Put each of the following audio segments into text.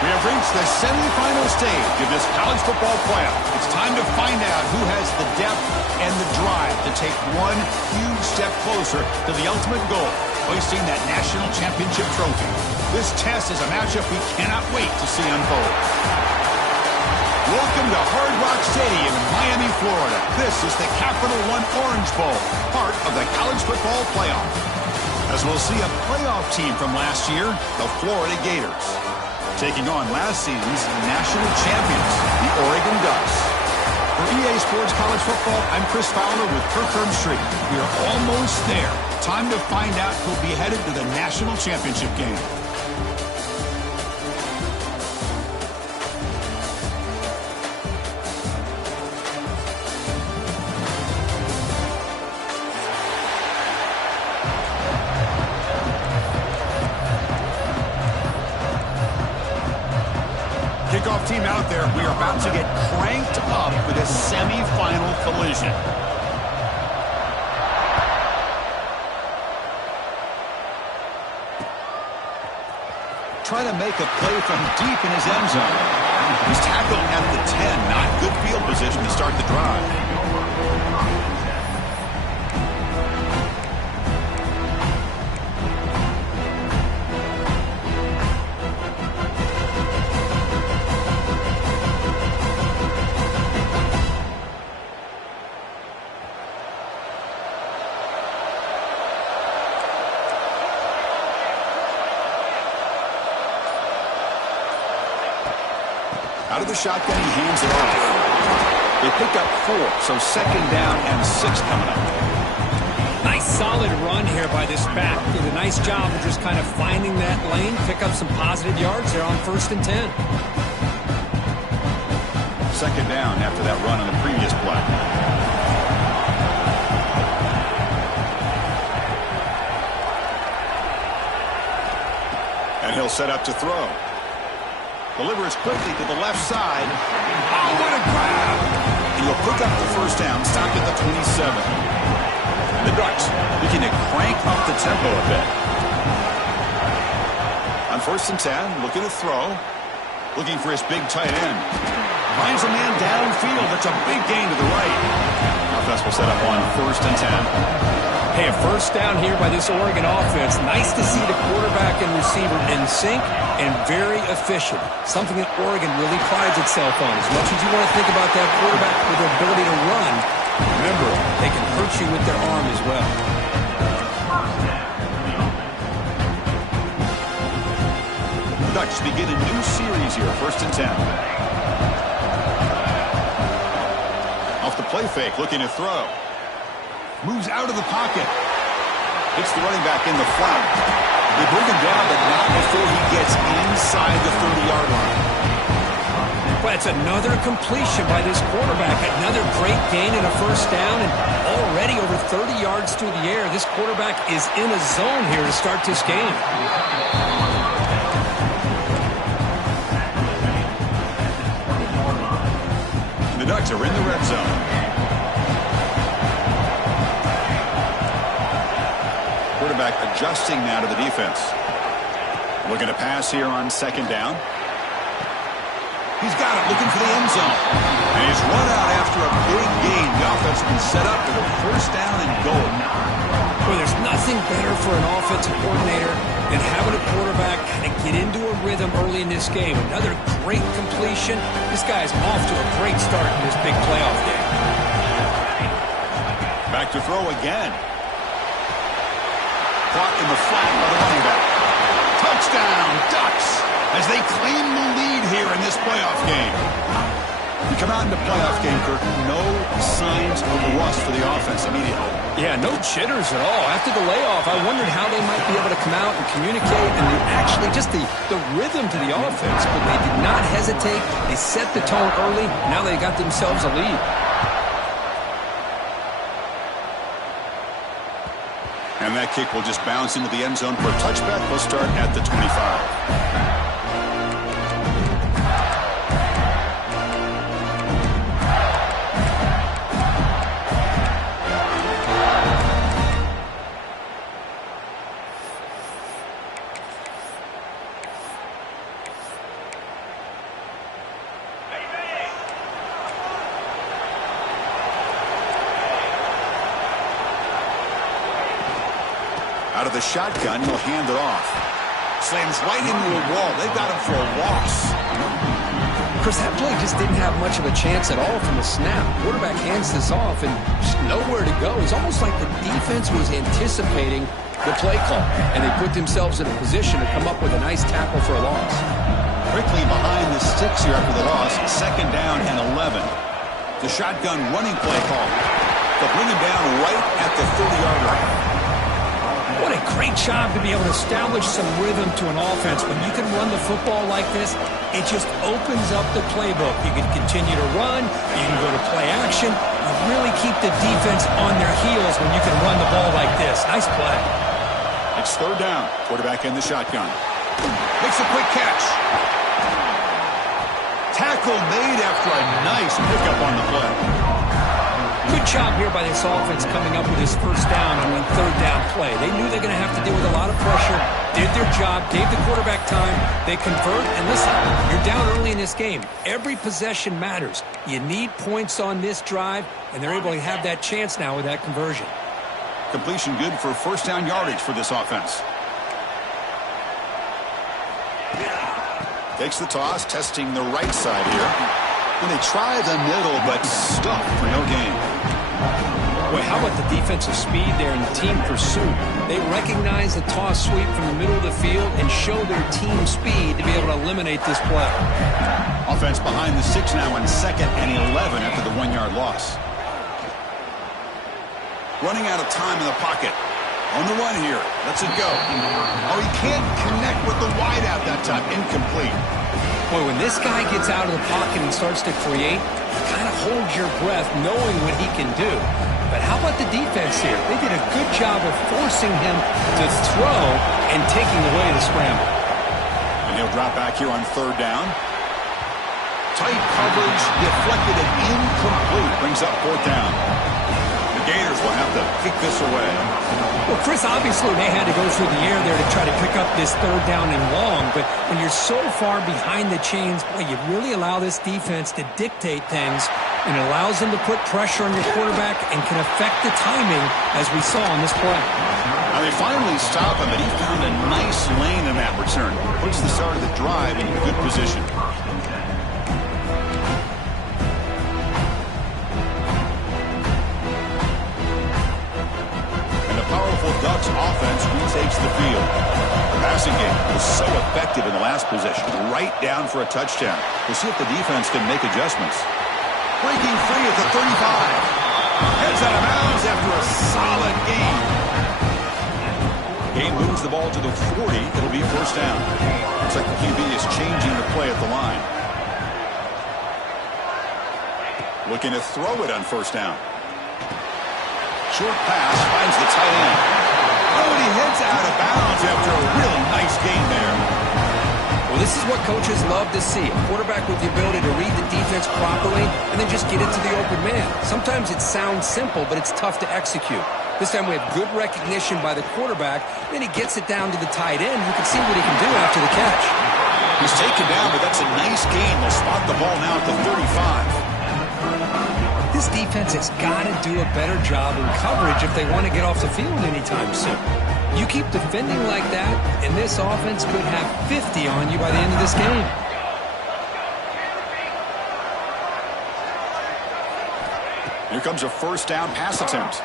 We have reached the semifinal stage of this college football playoff. It's time to find out who has the depth and the drive to take one huge step closer to the ultimate goal, hoisting that national championship trophy. This test is a matchup we cannot wait to see unfold. Welcome to Hard Rock Stadium in Miami, Florida. This is the Capital One Orange Bowl, part of the college football playoff. As we'll see a playoff team from last year, the Florida Gators, taking on last season's national champions, the Oregon Ducks. For EA Sports College Football, I'm Chris Fowler with Kirk Herbstreit. We are almost there. Time to find out who'll be headed to the national championship game. Kickoff team out there. We are about to get cranked up with a semifinal collision. Trying to make a play from deep in his end zone. He's tackled at the 10. Not good field position to start the drive. Out of the shotgun, he hands it off. They pick up 4, so second down and 6 coming up. Nice solid run here by this back. Did a nice job of just kind of finding that lane, pick up some positive yards there on 1st and 10. Second down after that run on the previous play. And he'll set up to throw. Delivers quickly to the left side. Oh, what a grab! And he'll pick up the first down, stopped at the 27. The Ducks looking to crank up the tempo a bit. On 1st and 10, looking to throw. Looking for his big tight end. Finds a man downfield. That's a big gain to the right. Offense will set up on 1st and 10. Hey, a first down here by this Oregon offense. Nice to see the quarterback and receiver in sync and very efficient. Something that Oregon really prides itself on. As much as you want to think about that quarterback with their ability to run, remember, they can hurt you with their arm as well. The Ducks begin a new series here, 1st and 10. Off the play fake, looking to throw. Moves out of the pocket. Hits the running back in the flat. They bring him down, but not before he gets inside the 30-yard line. But it's another completion by this quarterback. Another great gain and a first down, and already over 30 yards through the air. This quarterback is in a zone here to start this game. The Ducks are in the red zone. Quarterback adjusting now to the defense. Looking to pass here on 2nd down. He's got it, looking for the end zone. And he's run out after a big gain. The offense will be set up for the 1st down and goal. Well, there's nothing better for an offensive coordinator than having a quarterback kind of get into a rhythm early in this game. Another great completion. This guy's off to a great start in this big playoff game. Back to throw again. Caught in the flat by the running back. Touchdown, Ducks, as they claim the lead here in this playoff game. You come out in the playoff game, Kirk, no signs of rust for the offense immediately. Yeah, no jitters at all. After the layoff, I wondered how they might be able to come out and communicate and actually just the rhythm to the offense. But they did not hesitate. They set the tone early. Now they got themselves a lead. And that kick will just bounce into the end zone for a touchback. We'll start at the 25. Out of the shotgun, he'll hand it off. Slams right into a wall. They've got him for a loss. Chris, that play just didn't have much of a chance at all from the snap. Quarterback hands this off and just nowhere to go. It's almost like the defense was anticipating the play call, and they put themselves in a position to come up with a nice tackle for a loss. Quickly behind the sticks here after the loss. 2nd down and 11. The shotgun running play call. They'll bring him down right at the 30-yard line. What a great job to be able to establish some rhythm to an offense. When you can run the football like this, it just opens up the playbook. You can continue to run. You can go to play action. You really keep the defense on their heels when you can run the ball like this. Nice play. It's 3rd down. Quarterback in the shotgun. Makes a quick catch. Tackle made after a nice pickup on the play. Good job here by this offense coming up with his 1st down on a 3rd down play. They knew they're going to have to deal with a lot of pressure, did their job, gave the quarterback time, they convert, and listen, you're down early in this game. Every possession matters. You need points on this drive, and they're able to have that chance now with that conversion. Completion good for 1st down yardage for this offense. Takes the toss, testing the right side here. And they try the middle, but stuck for no gain. Boy, how about the defensive speed there in team pursuit? They recognize the toss sweep from the middle of the field and show their team speed to be able to eliminate this play. Offense behind the 6 now on 2nd and 11 after the 1-yard loss. Running out of time in the pocket. On the run here. Lets it go. Oh, he can't connect with the wideout that time. Incomplete. Boy, when this guy gets out of the pocket and starts to create, you kind of hold your breath knowing what he can do. But how about the defense here? They did a good job of forcing him to throw and taking away the scramble. And he'll drop back here on 3rd down. Tight coverage, deflected and incomplete. Brings up 4th down. The Gators will have to kick this away. Well, Chris, obviously they had to go through the air there to try to pick up this 3rd down and long, but when you're so far behind the chains, boy, you really allow this defense to dictate things, and it allows them to put pressure on your quarterback and can affect the timing, as we saw on this play. Now they finally stop him, but he found a nice lane in that return. Puts the start of the drive in a good position. Powerful Ducks offense retakes the field. The passing game was so effective in the last possession, right down for a touchdown. We'll see if the defense can make adjustments. Breaking free at the 35. Heads out of bounds after a solid gain. Game moves the ball to the 40. It'll be 1st down. Looks like the QB is changing the play at the line. Looking to throw it on 1st down. Short pass finds the tight end. Oh, and he heads out of bounds after a really nice gain there. Well, this is what coaches love to see. A quarterback with the ability to read the defense properly and then just get it to the open man. Sometimes it sounds simple, but it's tough to execute. This time we have good recognition by the quarterback. Then he gets it down to the tight end. You can see what he can do after the catch. He's taken down, but that's a nice gain. They'll spot the ball now at the 35. This defense has got to do a better job in coverage if they want to get off the field anytime soon. You keep defending like that, and this offense could have 50 on you by the end of this game. Here comes a 1st down pass attempt.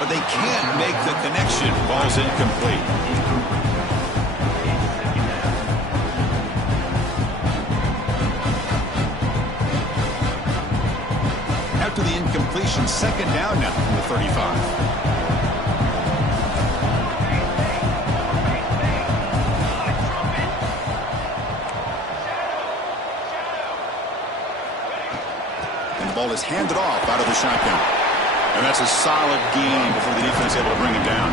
But they can't make the connection. Ball's incomplete. After the incompletion, 2nd down now from the 35. And the ball is handed off out of the shotgun. And that's a solid gain before the defense is able to bring him down.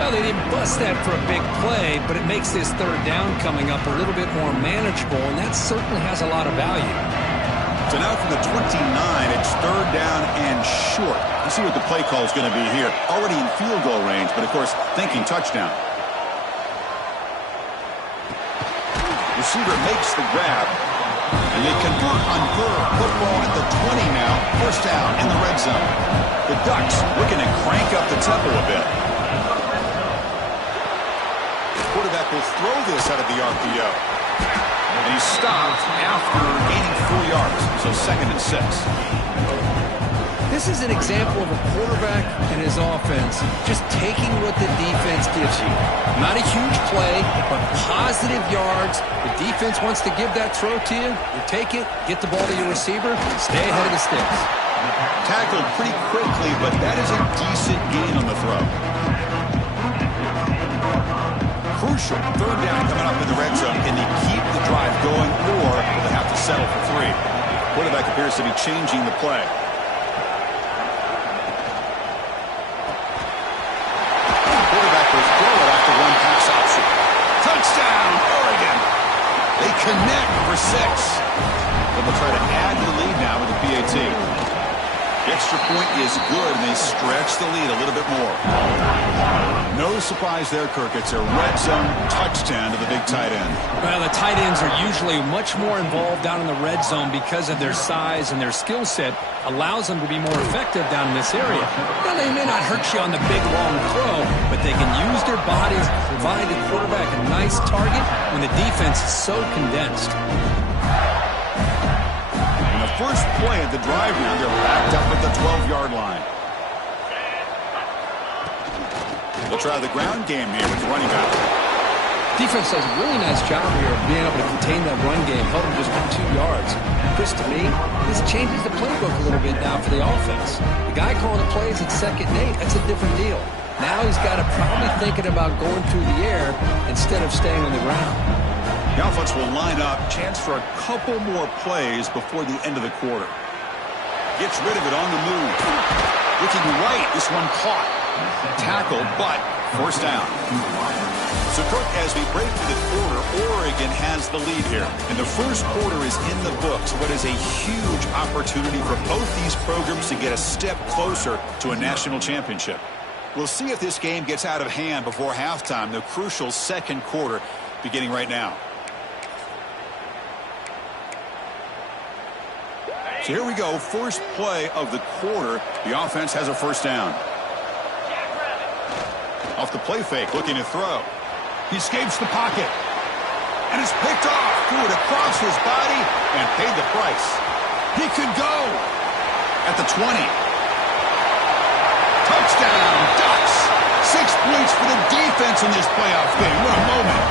Well, they didn't bust that for a big play, but it makes this 3rd down coming up a little bit more manageable, and that certainly has a lot of value. So now from the 29, it's 3rd down and short. Let's see what the play call is going to be here. Already in field goal range, but of course, thinking touchdown. Receiver makes the grab. And they convert on 3rd. Football at the 20 now. 1st down in the red zone. The Ducks looking to crank up the tempo a bit. quarterback will throw this out of the RPO. And he stopped after gaining 4 yards, so 2nd and 6. This is an example of a quarterback and his offense just taking what the defense gives you. Not a huge play, but positive yards. The defense wants to give that throw to you. You take it, get the ball to your receiver, stay ahead of the sticks. Tackled pretty quickly, but that is a decent gain on the throw. Crucial 3rd down coming up in the red zone. Can they keep the drive going, or they have to settle for 3? Quarterback appears to be changing the play. Quarterback was forward after 1 pass option. Touchdown, Oregon! They connect for 6. They'll try to add the lead now with the PAT. The extra point is good, and they stretch the lead a little bit more. No surprise there, Kirk. It's a red zone touchdown to the big tight end. Well, the tight ends are usually much more involved down in the red zone because of their size, and their skill set allows them to be more effective down in this area. Now, they may not hurt you on the big, long throw, but they can use their bodies to provide the quarterback a nice target when the defense is so condensed. First play of the drive now, they're backed up at the 12-yard line. They'll try the ground game here with the running back. Defense does a really nice job here of being able to contain that run game, held them just for 2 yards. Chris, to me, this changes the playbook a little bit now for the offense. The guy calling the plays at 2nd and 8, that's a different deal. Now he's got to probably thinking about going through the air instead of staying on the ground. The offense will line up. Chance for a couple more plays before the end of the quarter. Gets rid of it on the move. Looking right. This one caught. Tackled, but 1st down. So, Kirk, as we break for the quarter, Oregon has the lead here. And the first quarter is in the books. What is a huge opportunity for both these programs to get a step closer to a national championship. We'll see if this game gets out of hand before halftime. The crucial 2nd quarter beginning right now. So here we go, first play of the quarter. The offense has a 1st down. Off the play fake, looking to throw. He escapes the pocket. And is picked off. Threw it across his body and paid the price. He could go at the 20. Touchdown, Ducks. 6 points for the defense in this playoff game. What a moment.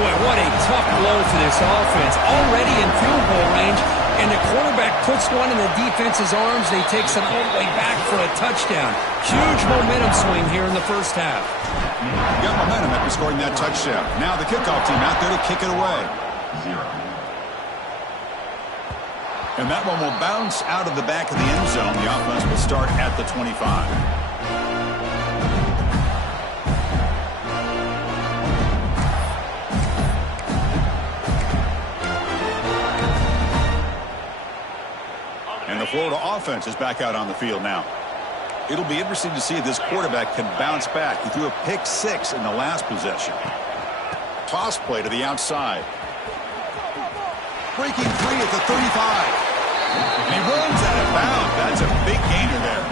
Boy, what a tough blow for this offense. Already in field goal range. And the quarterback puts one in the defense's arms, and he takes it all the way back for a touchdown. Huge momentum swing here in the first half. Got momentum after scoring that touchdown. Now the kickoff team out there to kick it away. And that one will bounce out of the back of the end zone. The offense will start at the 25. Florida offense is back out on the field now. It'll be interesting to see if this quarterback can bounce back. He threw a pick-6 in the last possession. Toss play to the outside. Breaking free at the 35. And he runs out of bounds. That's a big gainer there.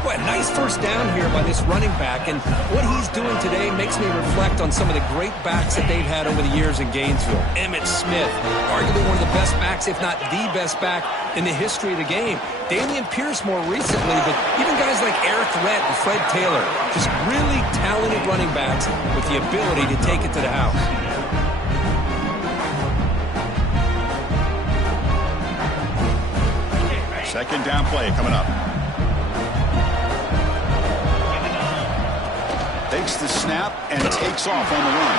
Boy, nice 1st down here by this running back. And what he's doing today makes me reflect on some of the great backs that they've had over the years in Gainesville. Emmitt Smith, arguably one of the best backs, if not the best back in the history of the game. Damian Pierce more recently, but even guys like Eric Rett and Fred Taylor, just really talented running backs with the ability to take it to the house. Second down play coming up. Takes the snap and takes off on the run.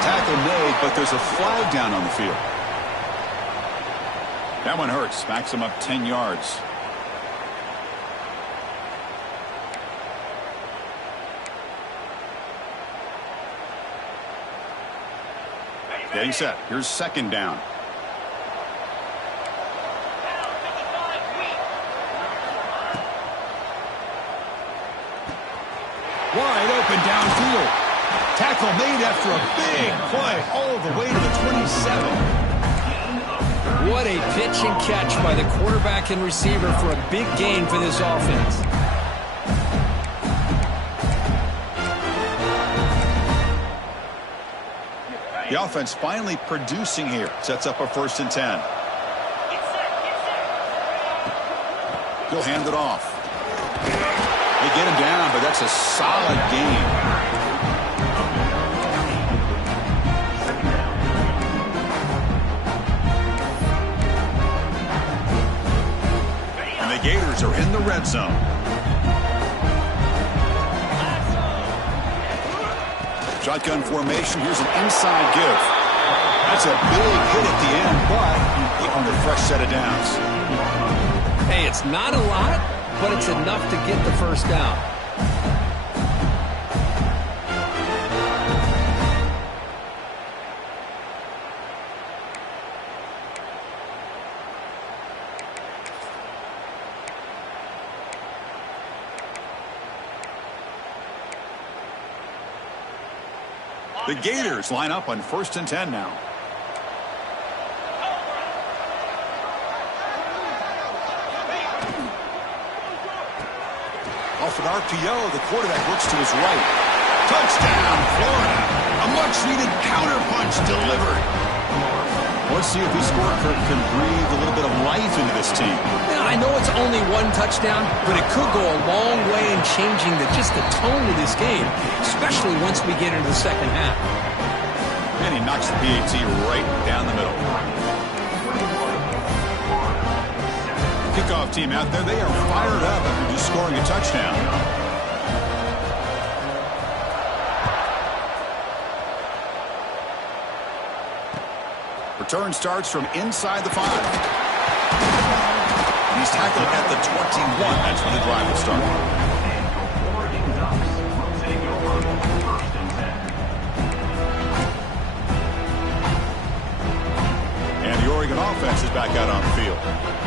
Tackle made, but there's a flag down on the field. That one hurts. Backs him up 10 yards. Getting set. Here's 2nd down. Wide open downfield. Tackle made after a big play all the way to the 27. What a pitch and catch by the quarterback and receiver for a big gain for this offense. The offense finally producing here. Sets up a 1st and 10. He'll hand it off. They get him down, but that's a solid gain. And the Gators are in the red zone. Shotgun formation. Here's an inside give. That's a big hit at the end, but he earned a fresh set of downs. Hey, it's not a lot, but it's enough to get the 1st down. The Gators line up on 1st and 10 now. Off an RPO, the quarterback looks to his right. Touchdown, Florida. A much-needed counterpunch delivered. Let's see if this scorecard can breathe a little bit of life into this team. Now, I know it's only 1 touchdown, but it could go a long way in changing just the tone of this game, especially once we get into the second half. And he knocks the PAT right down the middle. Kickoff team out there, they are fired up after just scoring a touchdown. Return starts from inside the 5. He's tackled at the 21. That's where the drive will start. And the Oregon offense is back out on the field.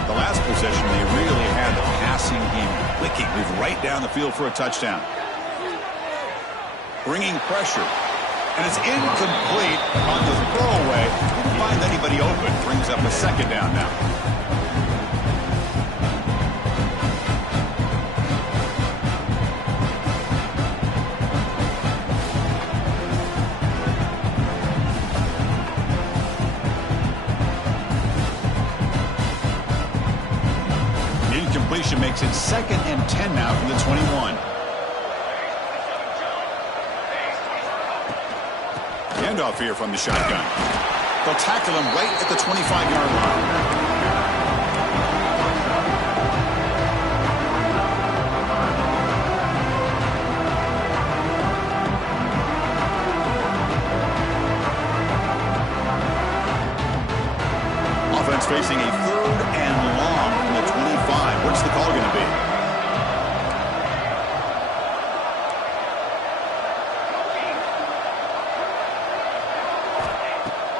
The last possession, they really had the passing game clicking. Moved right down the field for a touchdown. Bringing pressure. And it's incomplete on the throwaway. Didn't find anybody open. Brings up a 2nd down now. Incompletion makes it 2nd and 10 now from the 21. Handoff here from the shotgun. They'll tackle him right at the 25-yard line. Offense facing a 3rd and long from the 25. What's the call going to be?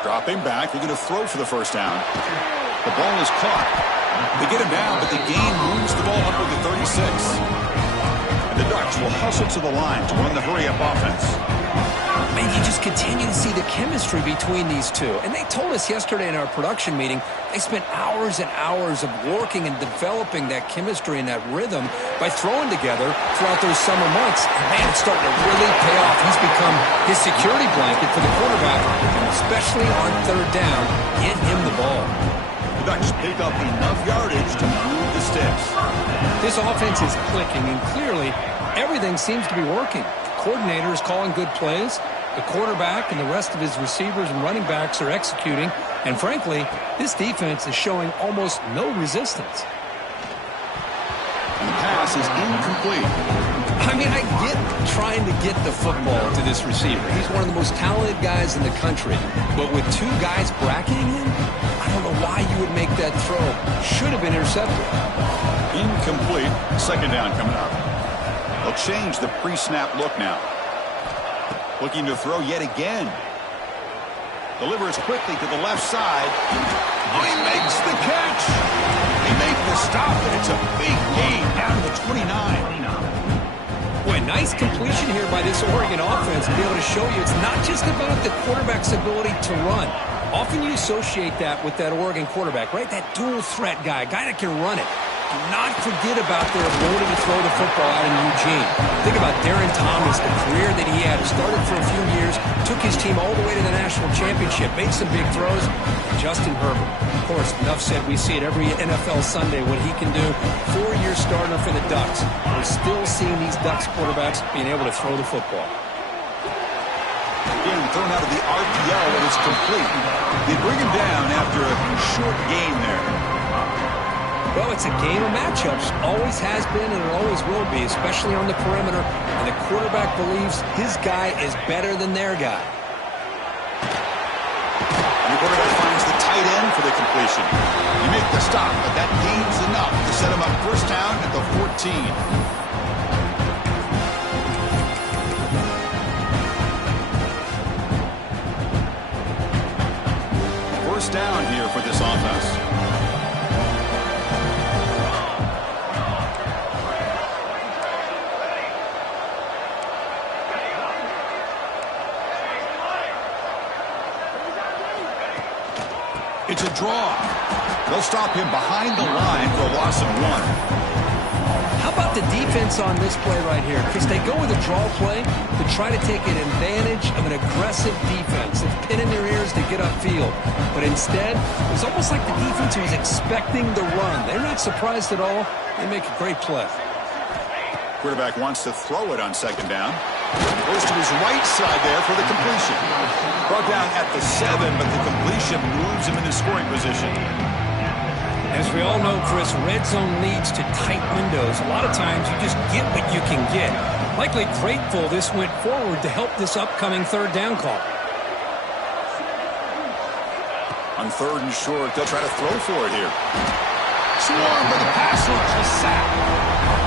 Dropping back, they're going to throw for the 1st down. The ball is caught. They get him down, but the gain moves the ball up to the 36. And the Ducks will hustle to the line to run the hurry-up offense. And you just continue to see the chemistry between these two. And they told us yesterday in our production meeting, they spent hours and hours of working and developing that chemistry and that rhythm by throwing together throughout those summer months. And man, it's starting to really pay off. He's become his security blanket for the quarterback, and especially on 3rd down, get him the ball. The Ducks pick up enough yardage to move the sticks. This offense is clicking, and clearly everything seems to be working. The coordinator is calling good plays. The quarterback and the rest of his receivers and running backs are executing. And frankly, this defense is showing almost no resistance. And the pass is incomplete. I mean, I get trying to get the football to this receiver. He's one of the most talented guys in the country. But with 2 guys bracketing him, I don't know why you would make that throw. Should have been intercepted. Incomplete. 2nd down coming up. They'll change the pre-snap look now. Looking to throw yet again. Delivers quickly to the left side. Oh, he makes the catch. They make the stop, and it's a big gain down to the 29. Boy, nice completion here by this Oregon offense to be able to show you it's not just about the quarterback's ability to run. Often you associate that with that Oregon quarterback, right? That dual threat guy that can run it. do not forget about their ability to throw the football out in Eugene. Think about Darren Thomas, the career that he had. Started for a few years, took his team all the way to the national championship, made some big throws. Justin Herbert, of course, enough said. We see it every NFL Sunday what he can do. 4-year starter for the Ducks. We're still seeing these Ducks quarterbacks being able to throw the football. Again, thrown out of the RPO, and it's complete. They bring him down after a short gain there. Well, it's a game of matchups. Always has been and it always will be, especially on the perimeter. And the quarterback believes his guy is better than their guy. And the quarterback finds the tight end for the completion. You make the stop, but that gain's enough to set him up first down at the 14. Down here for this offense. It's a draw. They'll stop him behind the line for a loss of 1. How about the defense on this play right here? Chris, they go with a draw play to try to take an advantage of an aggressive defense. It's pinning their ears to get upfield. But instead, it was almost like the defense was expecting the run. They're not surprised at all. They make a great play. Quarterback wants to throw it on second down. Goes to his right side there for the completion. Brought down at the 7, but the completion moves him into scoring position. As we all know, Chris, red zone leads to tight windows. A lot of times you just get what you can get. Likely grateful this went forward to help this upcoming third down call. On 3rd and short, they'll try to throw for it here. Swarm for the pass rush, a sack.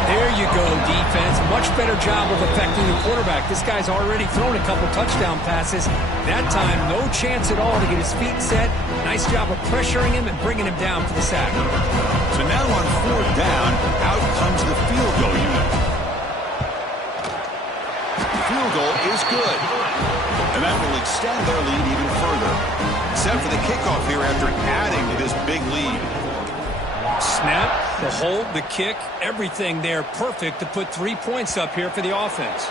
There you go, defense. Much better job of affecting the quarterback. This guy's already thrown a couple touchdown passes. That time, no chance at all to get his feet set. Nice job of pressuring him and bringing him down for the sack. So now on 4th down, out comes the field goal unit. Field goal is good. And that will extend their lead even further. Set for the kickoff here after adding to this big lead. Snap, the hold, the kick, everything there perfect to put 3 points up here for the offense.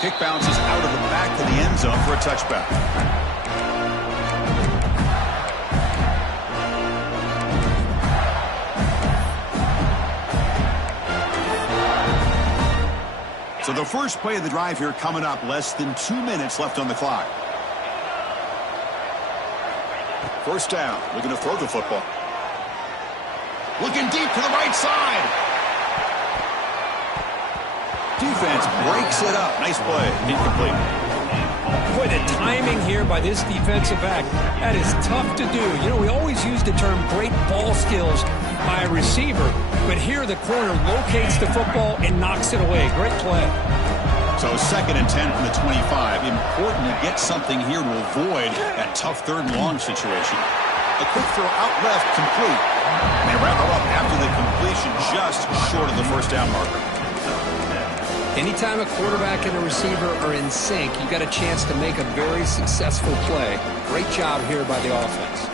Kick bounces out of the back to the end zone for a touchback. So the first play of the drive here coming up, less than 2 minutes left on the clock. First down, looking to throw the football. Looking deep to the right side. Defense breaks it up. Nice play. Incomplete. Boy, the timing here by this defensive back, that is tough to do. You know, we always use the term great ball skills by a receiver, but here the corner locates the football and knocks it away. Great play. So 2nd and 10 from the 25. Important to get something here to avoid that tough 3rd and long situation. A quick throw out left, complete. And they wrap it up after the completion just short of the first down marker. Anytime a quarterback and a receiver are in sync, you got a chance to make a very successful play. Great job here by the offense.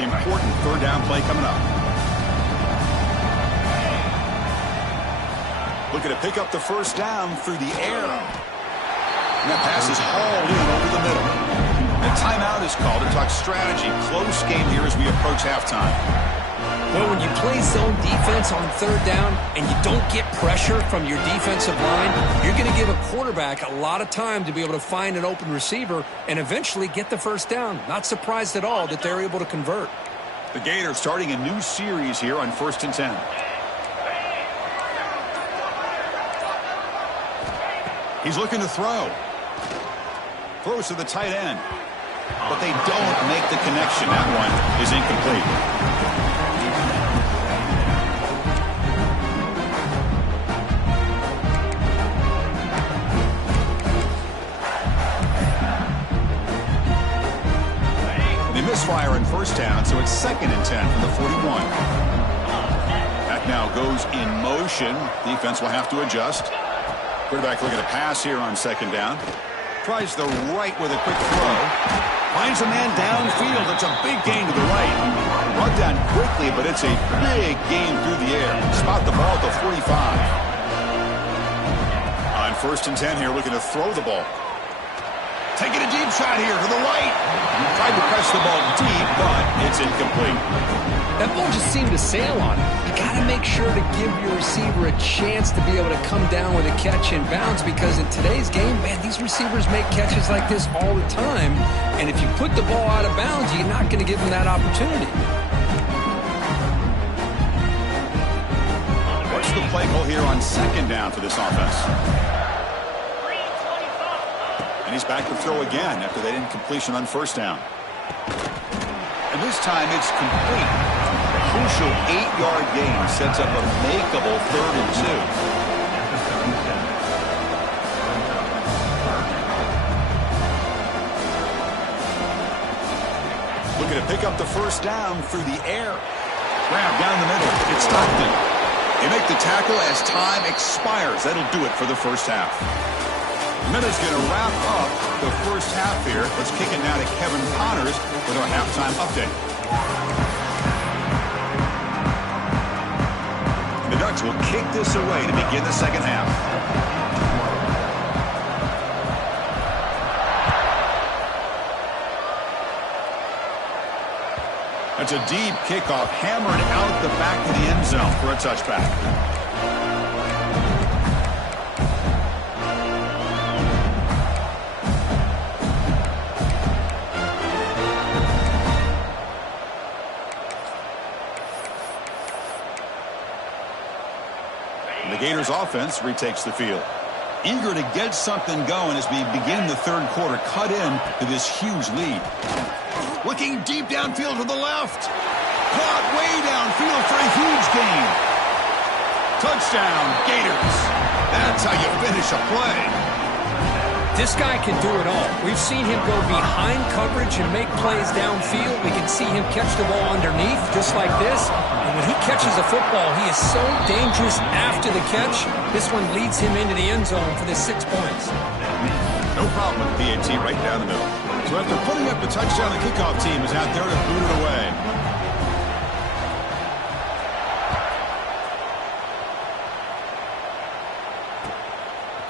Important 3rd down play coming up. Looking to pick up the first down through the air. And that pass is hauled in over the middle. A timeout is called to talk strategy. Close game here as we approach halftime. Well, when you play zone defense on 3rd down and you don't get pressure from your defensive line, you're going to give a quarterback a lot of time to be able to find an open receiver and eventually get the first down. Not surprised at all that they're able to convert. The Gators starting a new series here on 1st and 10. He's looking to throw. Throws to the tight end. But they don't make the connection. That one is incomplete. Misfire in first down, so it's 2nd and 10 from the 41. That now goes in motion. Defense will have to adjust. Quarterback looking to pass here on 2nd down. tries the right with a quick throw. Finds a man downfield. It's a big gain to the right. Run down quickly, but it's a big gain through the air. Spot the ball at the 45. On 1st and 10 here, looking to throw the ball. Taking a deep shot here to the right. Tried to press the ball deep, but it's incomplete. That ball just seemed to sail on it. You got to make sure to give your receiver a chance to be able to come down with a catch and bounce, because in today's game, man, these receivers make catches like this all the time. And if you put the ball out of bounds, you're not going to give them that opportunity. What's the play call here on 2nd down for this offense? And he's back to throw again after that incompletion on 1st down. And this time it's complete. A crucial 8-yard gain sets up a makeable 3rd and 2. Looking to pick up the 1st down through the air. Grab down the middle. It's Stockton. They make the tackle as time expires. That'll do it for the 1st half. And then it's going to wrap up the 1st half here. Let's kick it now to Kevin Connors with our halftime update. The Ducks will kick this away to begin the 2nd half. That's a deep kickoff, hammered out the back of the end zone for a touchback. The Gators offense retakes the field. Eager to get something going as we begin the 3rd quarter, cut in to this huge lead. Looking deep downfield to the left. Caught way downfield for a huge gain. Touchdown, Gators. That's how you finish a play. This guy can do it all. We've seen him go behind coverage and make plays downfield. We can see him catch the ball underneath just like this. And when he catches a football, he is so dangerous after the catch. This one leads him into the end zone for the 6 points. No problem with PAT right down the middle. So after putting up the touchdown, the kickoff team is out there to boot it away.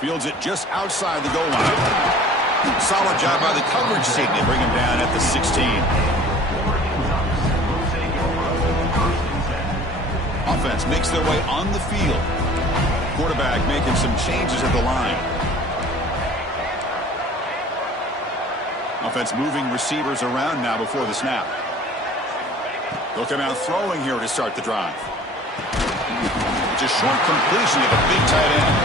Fields it just outside the goal line. Solid job by the coverage team. They bring him down at the 16. Offense makes their way on the field. Quarterback making some changes at the line. Offense moving receivers around now before the snap. They'll come out throwing here to start the drive. It's a short completion of a big tight end.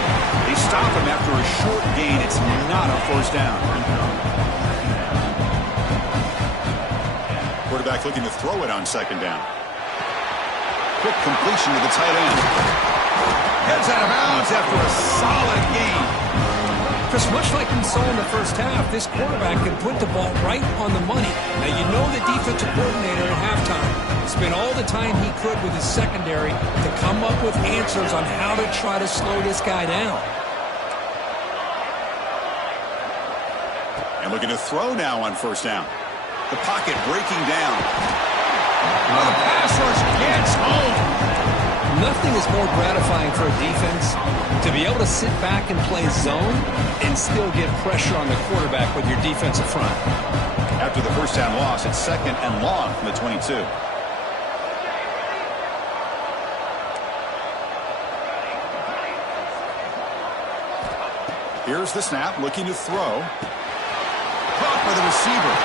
They stop him after a short gain. It's not a 1st down. Quarterback looking to throw it on 2nd down. Quick completion to the tight end. Heads out of bounds after a solid gain. Chris, much like we saw in the 1st half, this quarterback can put the ball right on the money. Now, you know the defensive coordinator at halftime spent all the time he could with his secondary to come up with answers on how to try to slow this guy down. And looking to throw now on 1st down. The pocket breaking down. Oh, the pass rush gets home. Nothing is more gratifying for a defense to be able to sit back and play zone and still get pressure on the quarterback with your defensive front. After the 1st down loss, it's 2nd and long from the 22. Here's the snap, looking to throw. Caught by the receiver.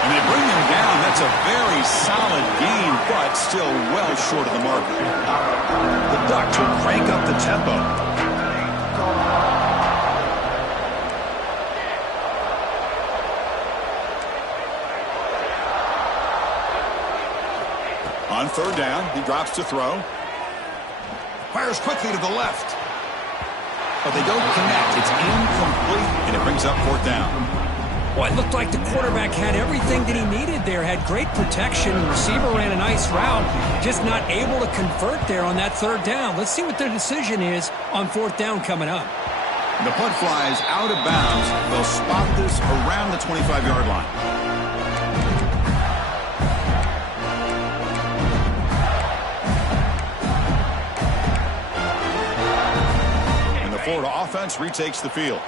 And they bring him down. That's a very solid gain, but still well short of the mark. The Ducks will crank up the tempo. On 3rd down, he drops to throw. Fires quickly to the left. But they don't connect. It's incomplete, and it brings up 4th down. Well, it looked like the quarterback had everything that he needed there. Had great protection. The receiver ran a nice route. Just not able to convert there on that 3rd down. Let's see what their decision is on 4th down coming up. The punt flies out of bounds. They'll spot this around the 25-yard line. And the Florida offense retakes the field.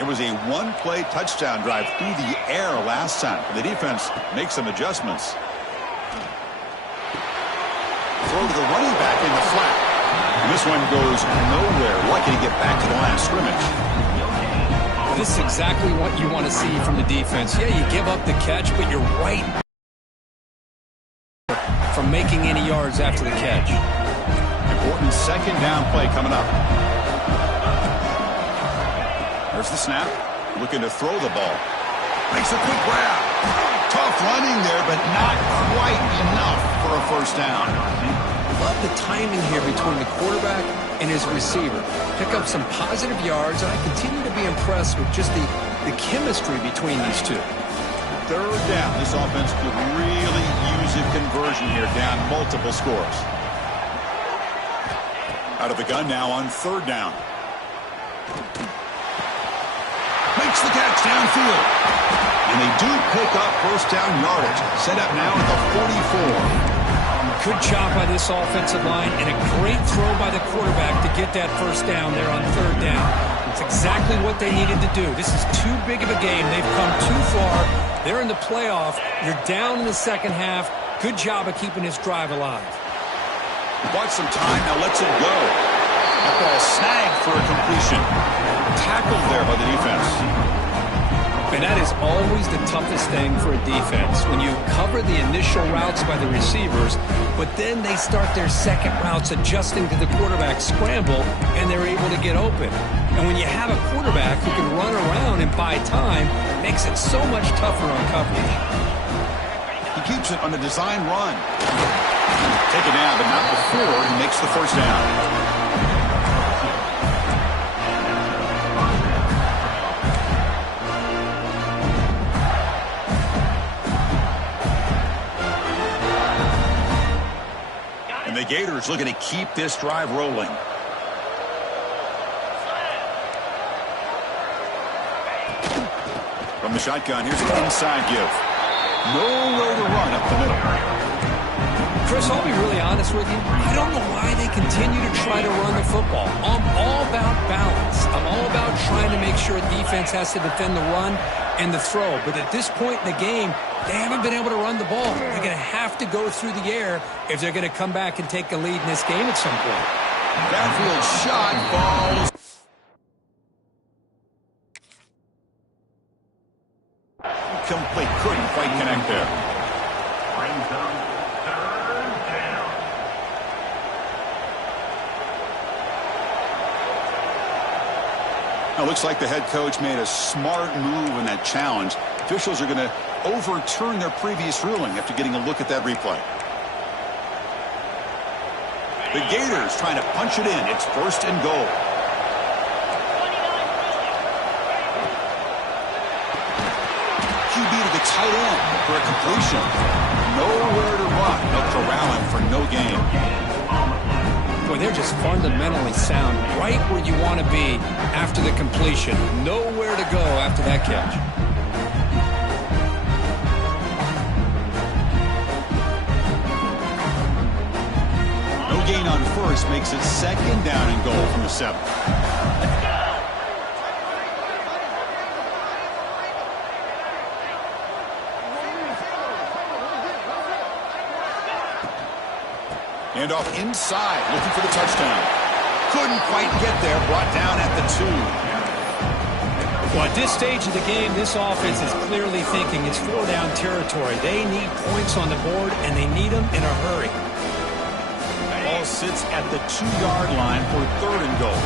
It was a one-play touchdown drive through the air last time. The defense makes some adjustments. Throw to the running back in the flat. And this one goes nowhere. Lucky to get back to the line of scrimmage. This is exactly what you want to see from the defense. Yeah, you give up the catch, but you're right from making any yards after the catch. Important second down play coming up. There's the snap. Looking to throw the ball. Makes a quick grab. Tough running there, but not quite enough for a first down. Love the timing here between the quarterback and his receiver. Pick up some positive yards, and I continue to be impressed with just the chemistry between these two. Third down. This offense could really use a conversion here, down multiple scores. Out of the gun now on third down. Makes the catch downfield. And they do pick up first down yardage. Set up now at the 44. Good job by this offensive line, and a great throw by the quarterback to get that first down there on third down. It's exactly what they needed to do. This is too big of a game. They've come too far. They're in the playoff. You're down in the second half. Good job of keeping this drive alive. Bought some time, now lets it go. That ball snagged for a completion. Tackled there by the defense. And that is always the toughest thing for a defense, when you cover the initial routes by the receivers, but then they start their second routes adjusting to the quarterback scramble, and they're able to get open. And when you have a quarterback who can run around and buy time, it makes it so much tougher on coverage. He keeps it on a design run. Take it down, but not before he makes the first down. And the Gators looking to keep this drive rolling. From the shotgun, here's an inside give. Nowhere to run up the middle. Chris, I'll be really honest with you. I don't know why they continue to try to run the football. I'm all about balance. I'm all about trying to make sure defense has to defend the run and the throw. But at this point in the game, they haven't been able to run the ball. They're going to have to go through the air if they're going to come back and take the lead in this game at some point. Backfield shot falls. Complete. Couldn't quite connect there. Now, looks like the head coach made a smart move in that challenge. Officials are going to overturn their previous ruling after getting a look at that replay. The Gators trying to punch it in. It's first and goal. QB to the tight end for a completion. Nowhere to run. They'll corral him for no gain. Boy, they're just fundamentally sound, right where you want to be after the completion. Nowhere to go after that catch. No gain on first makes it second down and goal from the 7. And off inside, looking for the touchdown. Couldn't quite get there, brought down at the 2. Well, at this stage of the game, this offense is clearly thinking it's 4-down territory. They need points on the board, and they need them in a hurry. Ball sits at the 2-yard line for third and goal.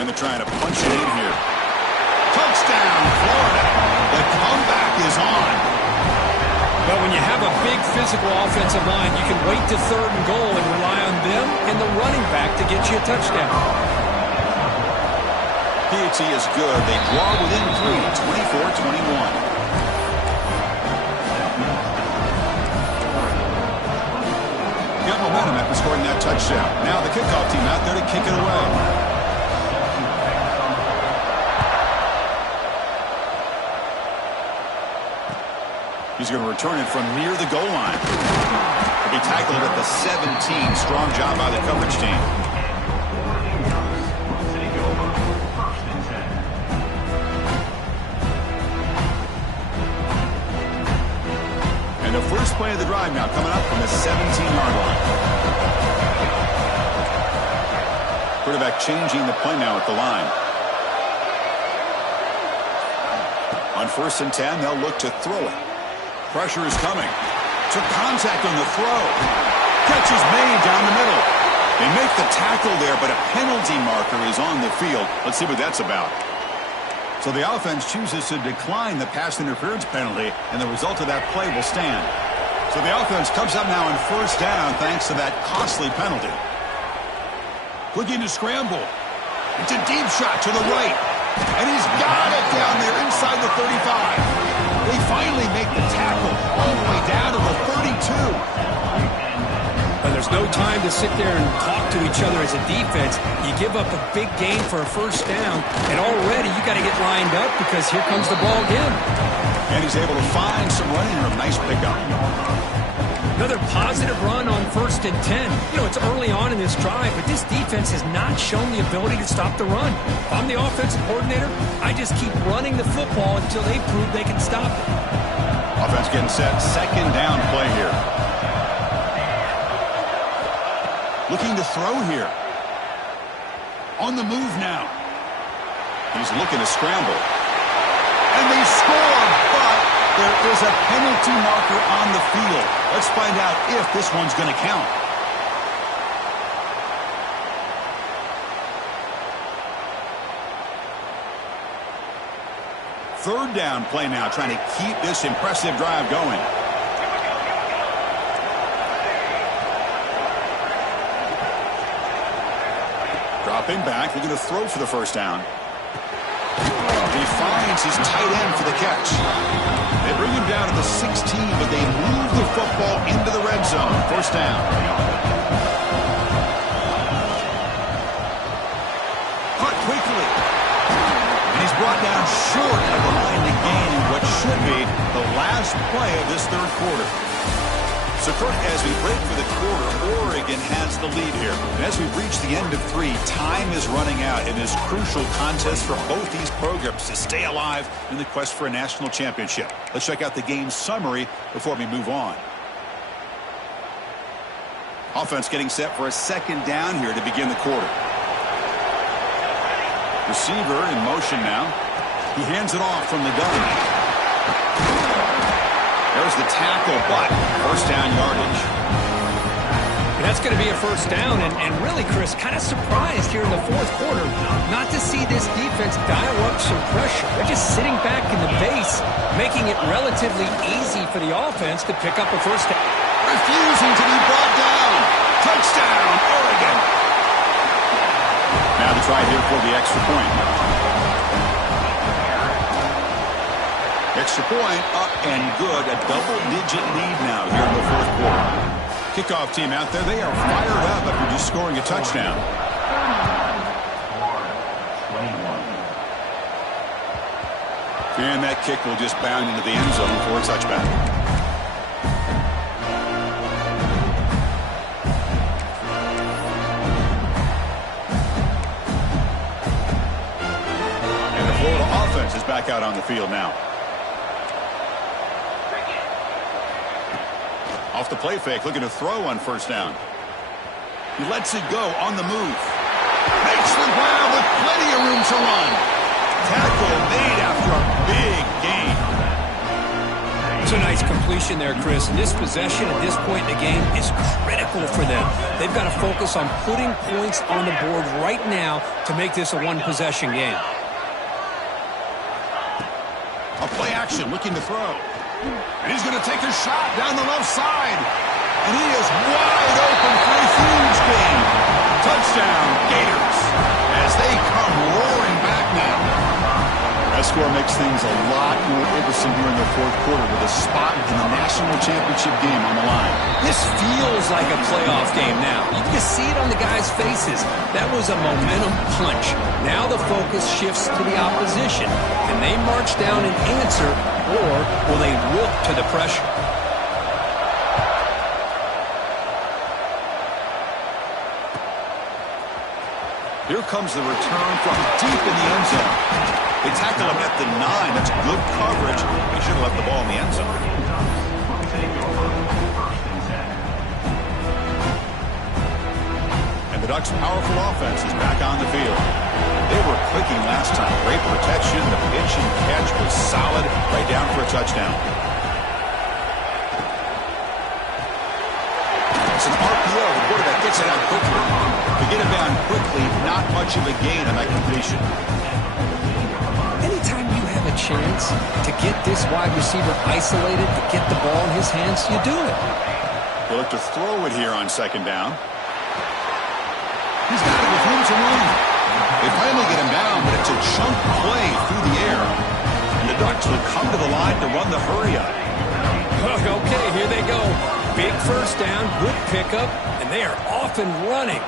And they're trying to punch it in here. Touchdown, Florida. The comeback is on. But when you have a big physical offensive line, you can wait to third and goal and rely on them and the running back to get you a touchdown. PAT is good. They draw within 3, 24-21. Got momentum after scoring that touchdown. Now the kickoff team out there to kick it away. He's going to return it from near the goal line. He'll be tackled at the 17. Strong job by the coverage team. And the first play of the drive now coming up from the 17-yard line. Quarterback changing the play now at the line. On 1st and 10, they'll look to throw it. Pressure is coming. Took contact on the throw. Catch is made down the middle. They make the tackle there, but a penalty marker is on the field. Let's see what that's about. So the offense chooses to decline the pass interference penalty, and the result of that play will stand. So the offense comes up now on 1st down thanks to that costly penalty. Looking to scramble. It's a deep shot to the right. And he's got it down there inside the 35. They finally make the tackle all the way down to the 32. And there's no time to sit there and talk to each other as a defense. You give up a big gain for a 1st down, and already you got to get lined up because here comes the ball again. And he's able to find some running room. Nice pickup. Another positive run on 1st and 10. You know, it's early on in this drive, but this defense has not shown the ability to stop the run. If I'm the offensive coordinator, I just keep running the football until they prove they can stop it. Offense getting set. 2nd down play here. Looking to throw here. On the move now. He's looking to scramble. And they score, but there is a penalty marker on the field. Let's find out if this one's going to count. Third down play now, trying to keep this impressive drive going. Dropping back, looking to throw for the 1st down. He finds his tight end for the catch. They bring him down to the 16, but they move the football into the red zone. 1st down. Caught quickly. And he's brought down short of the line to gain what should be the last play of this 3rd quarter. So, Kurt, as we break for the quarter, Oregon has the lead here. And as we reach the end of 3, time is running out in this crucial contest for both these programs to stay alive in the quest for a national championship. Let's check out the game summary before we move on. Offense getting set for a 2nd down here to begin the quarter. Receiver in motion now. He hands it off from the gun. There's the tackle, but 1st down yardage. That's going to be a 1st down, and really, Chris, kind of surprised here in the 4th quarter not to see this defense dial up some pressure. They're just sitting back in the base, making it relatively easy for the offense to pick up a 1st down. Refusing to be brought down. Touchdown, Oregon. Now the try here for the extra point. Extra point up and good. A double-digit lead now here in the 4th quarter. Kickoff team out there. They are fired up after just scoring a touchdown. And that kick will just bound into the end zone for a touchback. And the Florida offense is back out on the field now. Off the play fake, looking to throw on 1st down. He lets it go on the move. Makes the ground with plenty of room to run. Tackle made after a big gain. It's a nice completion there, Chris. And this possession at this point in the game is critical for them. They've got to focus on putting points on the board right now to make this a one-possession game. A play action, looking to throw. And he's going to take a shot down the left side. And he is wide open for a huge gain. Touchdown, Gators, as they come roaring back now. As score makes things a lot more interesting here in the fourth quarter with a spot in the national championship game on the line. This feels like a playoff game now. You can see it on the guys' faces. That was a momentum punch. Now the focus shifts to the opposition. Can they march down and answer, or will they wilt to the pressure? Here comes the return from deep in the end zone. They tackle him at the 9. That's good coverage. They should have left the ball in the end zone. And the Ducks' powerful offense is back on the field. They were clicking last time. Great protection. The pitch and catch was solid. Right down for a touchdown. It's an RPO. The quarterback gets it out quickly. To get it down quickly, not much of a gain on that completion. Anytime you have a chance to get this wide receiver isolated, to get the ball in his hands, you do it. They'll look to throw it here on second down. He's got it with room to run. They finally get him down, but it's a chunk play through the air. And the Ducks will come to the line to run the hurry up. Okay, here they go. Big first down, good pickup, and they are off and running.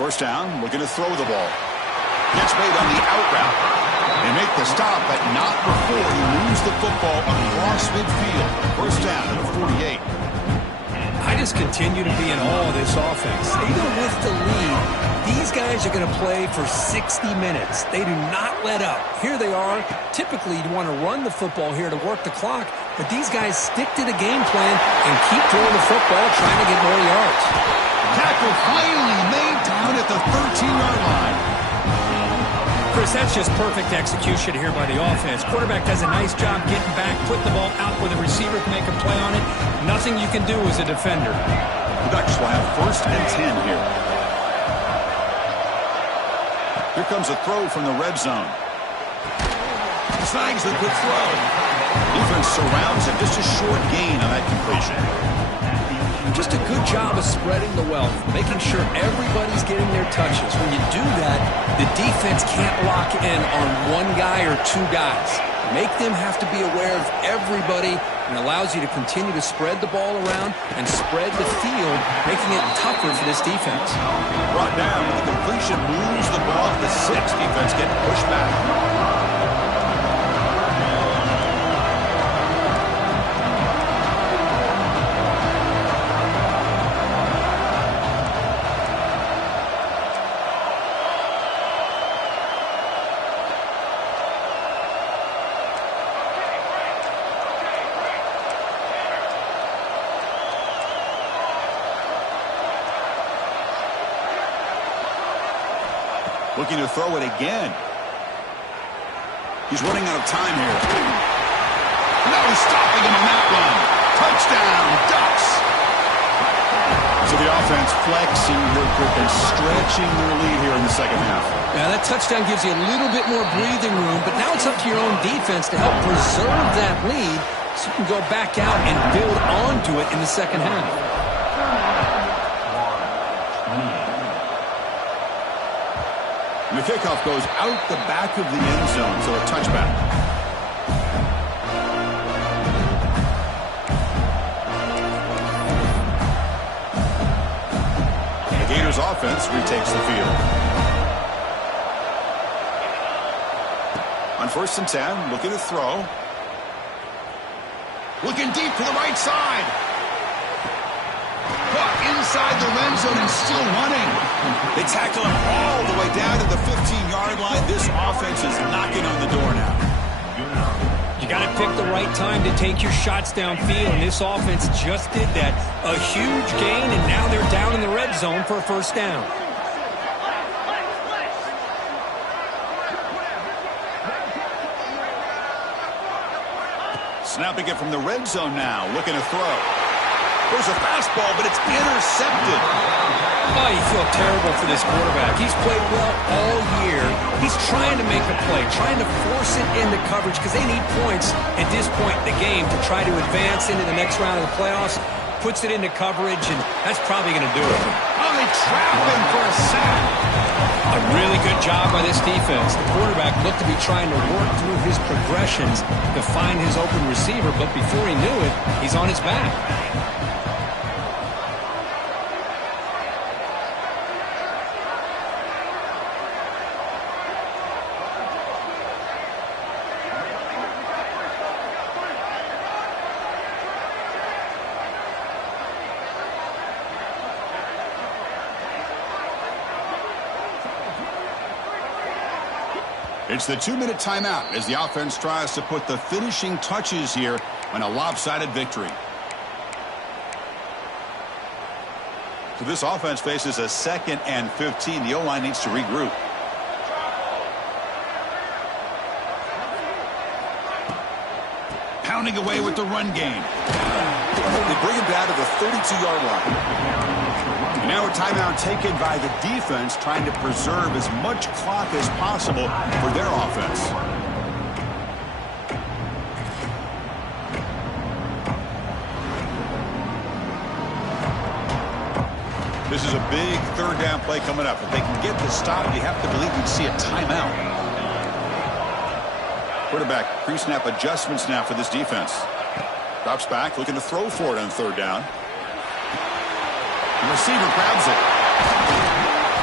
First down, looking to throw the ball. Gets made on the out route. They make the stop, but not before you lose the football across midfield. First down at the 48. I just continue to be in awe of this offense. Even with the lead, these guys are going to play for 60 minutes. They do not let up. Here they are. Typically, you want to run the football here to work the clock, but these guys stick to the game plan and keep throwing the football, trying to get more yards. Tackle finally made down at the 13-yard line. Chris, that's just perfect execution here by the offense. Quarterback does a nice job getting back, putting the ball out where the receiver can make a play on it. Nothing you can do as a defender. The Ducks will have first and 10 here. Here comes a throw from the red zone. Snags the good throw. Defense surrounds him. Just a short gain on that completion. Just a good job of spreading the wealth, making sure everybody's getting their touches. When you do that, the defense can't lock in on one guy or two guys. Make them have to be aware of everybody, and allows you to continue to spread the ball around and spread the field, making it tougher for this defense. Brought down with the completion, moves the ball to the 6. Defense getting pushed back. Looking to throw it again. He's running out of time here. No stopping him on that one. Touchdown, Ducks. So the offense flexing real quick and stretching their lead here in the second half. Now that touchdown gives you a little bit more breathing room, but now it's up to your own defense to help preserve that lead so you can go back out and build onto it in the second half. And the kickoff goes out the back of the end zone, so a touchback. The Gators offense retakes the field. On first and 10, looking to throw. Looking deep to the right side. Caught inside the red zone and still running. They tackle him all the way down to the 15-yard line. This offense is knocking on the door now. You got to pick the right time to take your shots downfield, and this offense just did that. A huge gain, and now they're down in the red zone for a first down. Snapping it from the red zone now, looking to throw. There's a fastball, but it's intercepted. Oh, you feel terrible for this quarterback. He's played well all year. He's trying to make a play, trying to force it into coverage because they need points at this point in the game to try to advance into the next round of the playoffs. Puts it into coverage, and that's probably going to do it. Oh, they trap him for a sack. A really good job by this defense. The quarterback looked to be trying to work through his progressions to find his open receiver, but before he knew it, he's on his back. It's the 2-minute timeout as the offense tries to put the finishing touches here on a lopsided victory. So this offense faces a 2nd and 15. The O-line needs to regroup. Pounding away with the run game. They bring him down to the 32-yard line. Now a timeout taken by the defense, trying to preserve as much clock as possible for their offense. This is a big 3rd down play coming up. If they can get the stop, you have to believe we'd see a timeout. Quarterback pre-snap adjustments now for this defense. Drops back, looking to throw for it on 3rd down. The receiver grabs it.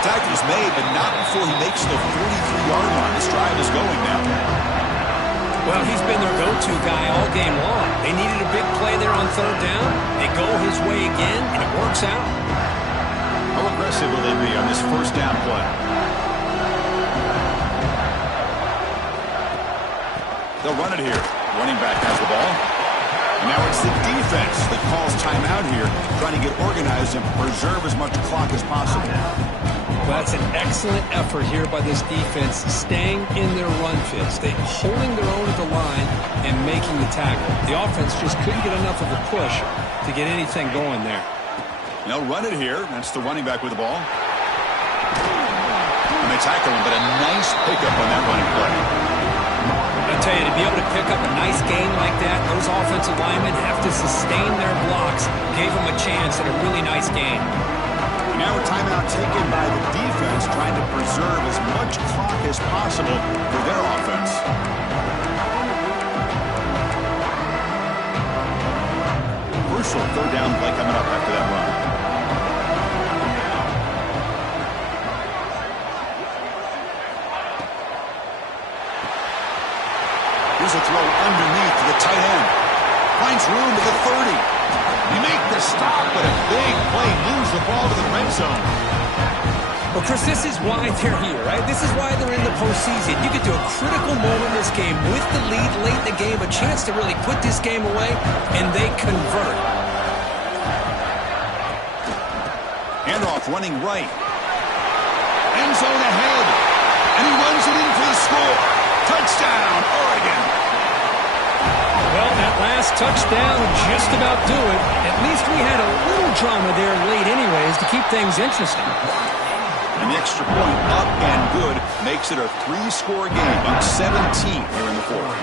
Tackle is made, but not before he makes the 43-yard line. This drive is going now. Well, he's been their go-to guy all game long. They needed a big play there on 3rd down. They go his way again, and it works out. How aggressive will they be on this 1st down play? They'll run it here. Running back has the ball. And now it's the defense that calls timeout here, trying to get organized and preserve as much clock as possible. Well, that's an excellent effort here by this defense, staying in their run fit, holding their own at the line and making the tackle. The offense just couldn't get enough of a push to get anything going there. They'll run it here. That's the running back with the ball. And they tackle him, but a nice pickup on that running play. I tell you, to be able to pick up a nice gain like that, those offensive linemen have to sustain their blocks. Gave them a chance at a really nice gain. Now a timeout taken by the defense, trying to preserve as much clock as possible for their offense. Crucial 3rd down play coming up after that run. Here's a throw underneath to the tight end. Finds room to the 30. You make the stop, but a big play moves the ball to the red zone. Well, Chris, this is why they're here, right? This is why they're in the postseason. You get to a critical moment in this game with the lead late in the game, a chance to really put this game away, and they convert. Handoff running right. End zone ahead. And he runs it in for the score. Touchdown, Oregon. Well, that last touchdown just about do it. At least we had a little drama there late anyways to keep things interesting. And the extra point up and good makes it a 3-score game, up 17 here in the 4th.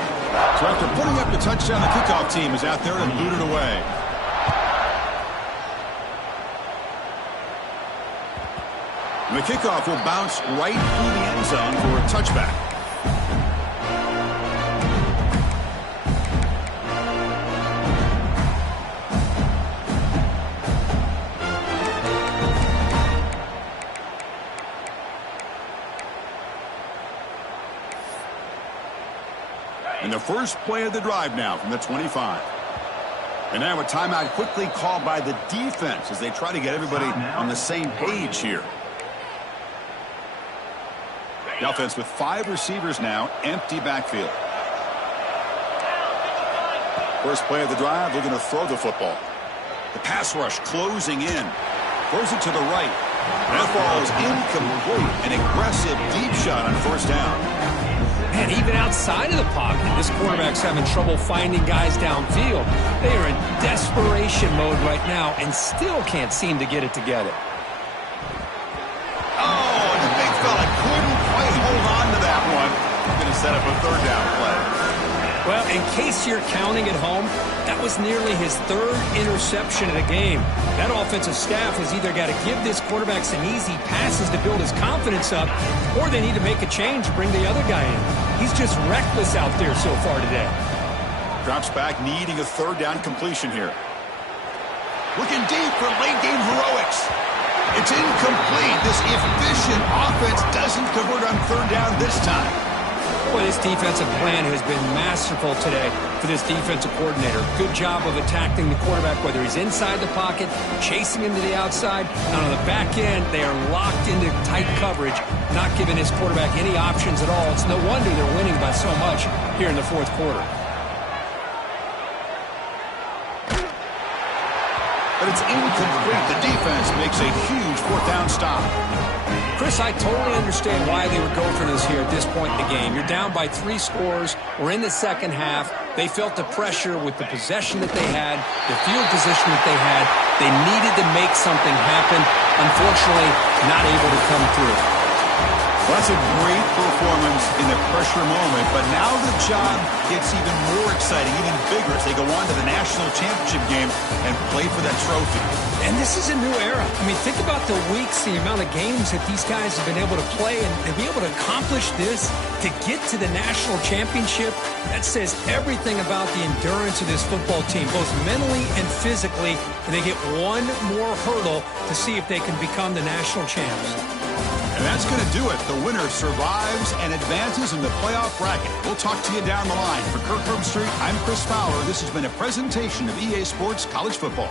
So after putting up the touchdown, the kickoff team is out there and boot it away. And the kickoff will bounce right through the end zone for a touchback. And the first play of the drive now from the 25. And now a timeout quickly called by the defense as they try to get everybody on the same page here. The offense with 5 receivers now, empty backfield. First play of the drive, they're going to throw the football. The pass rush closing in. Throws it to the right. That ball is incomplete. An aggressive deep shot on 1st down. Man, even outside of the pocket, this quarterback's having trouble finding guys downfield. They are in desperation mode right now and still can't seem to get it together. Oh, the big fella couldn't quite hold on to that one. Going to set up a 3rd down play. Well, in case you're counting at home, that was nearly his third interception of the game. That offensive staff has either got to give this quarterback some easy passes to build his confidence up, or they need to make a change, bring the other guy in. He's just reckless out there so far today. Drops back, needing a third down completion here. Looking deep for late game heroics. It's incomplete. This efficient offense doesn't convert on third down this time. Boy, this defensive plan has been masterful today for this defensive coordinator. Good job of attacking the quarterback, whether he's inside the pocket, chasing him to the outside. And on the back end, they are locked into tight coverage, not giving his quarterback any options at all. It's no wonder they're winning by so much here in the fourth quarter. But it's incomplete. The defense makes a huge fourth down stop. Chris, I totally understand why they would go for this here at this point in the game. You're down by 3 scores. We're in the second half. They felt the pressure with the possession that they had, the field position that they had. They needed to make something happen. Unfortunately, not able to come through. Well, that's a great performance in the pressure moment, but now the job gets even more exciting, even bigger as they go on to the national championship game and play for that trophy. And this is a new era. I mean, think about the weeks, the amount of games that these guys have been able to play, and to be able to accomplish this, to get to the national championship, that says everything about the endurance of this football team, both mentally and physically, and they get one more hurdle to see if they can become the national champs. And that's going to do it. The winner survives and advances in the playoff bracket. We'll talk to you down the line. For Kirk Herbstreit, I'm Chris Fowler. This has been a presentation of EA Sports College Football.